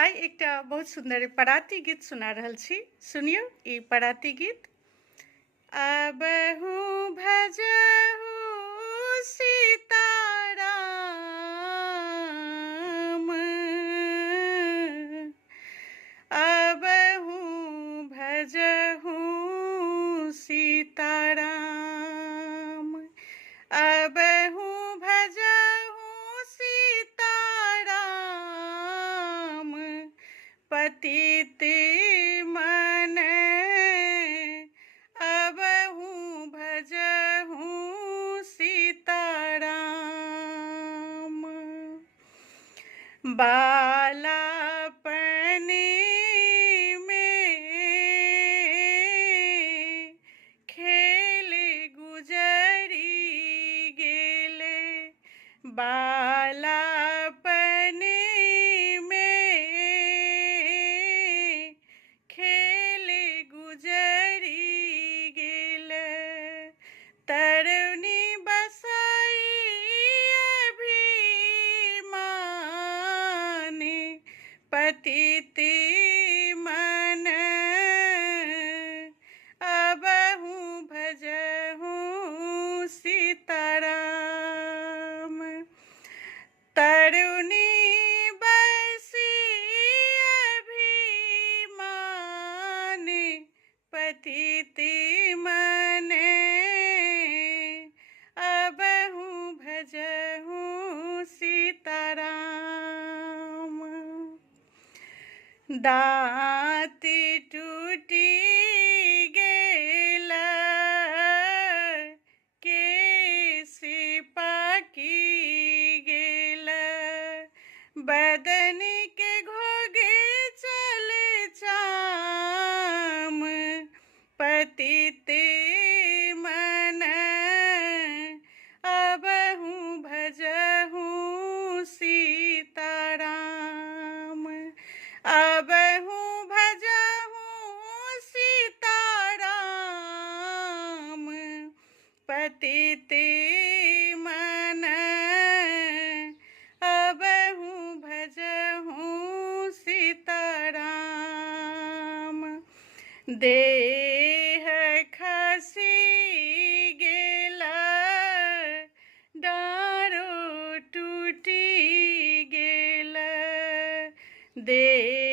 आइ एकटा बहुत सुंदर पराती गीत सुना रहल छी। सुनियौ ई पराती गीत। अबहु भजहु सीताराम, अबहु भजहु सीताराम, अबहु भजहु सीताराम, पतित मन अबहु भजहु सीताराम। बालापने में खेल गुजरी गेले, बालापने में खेल गुजरी गेले, तरुणी बसाई अभिमान, पतित मन अबहु भजहु सीताराम। तरुणी बसी अभिमान, पतित मन अबहु भजहु सीताराम। दाँत टूटी गेल, केश पाकी गेल, बदन के घोगे चल चाम, पतित मन अबहु भजहु सीताराम, अबहु भजहु सीताराम, पतित मन अबहु भजहु सीताराम। देह खसी गेल, डाँरो टूटी गेल, देह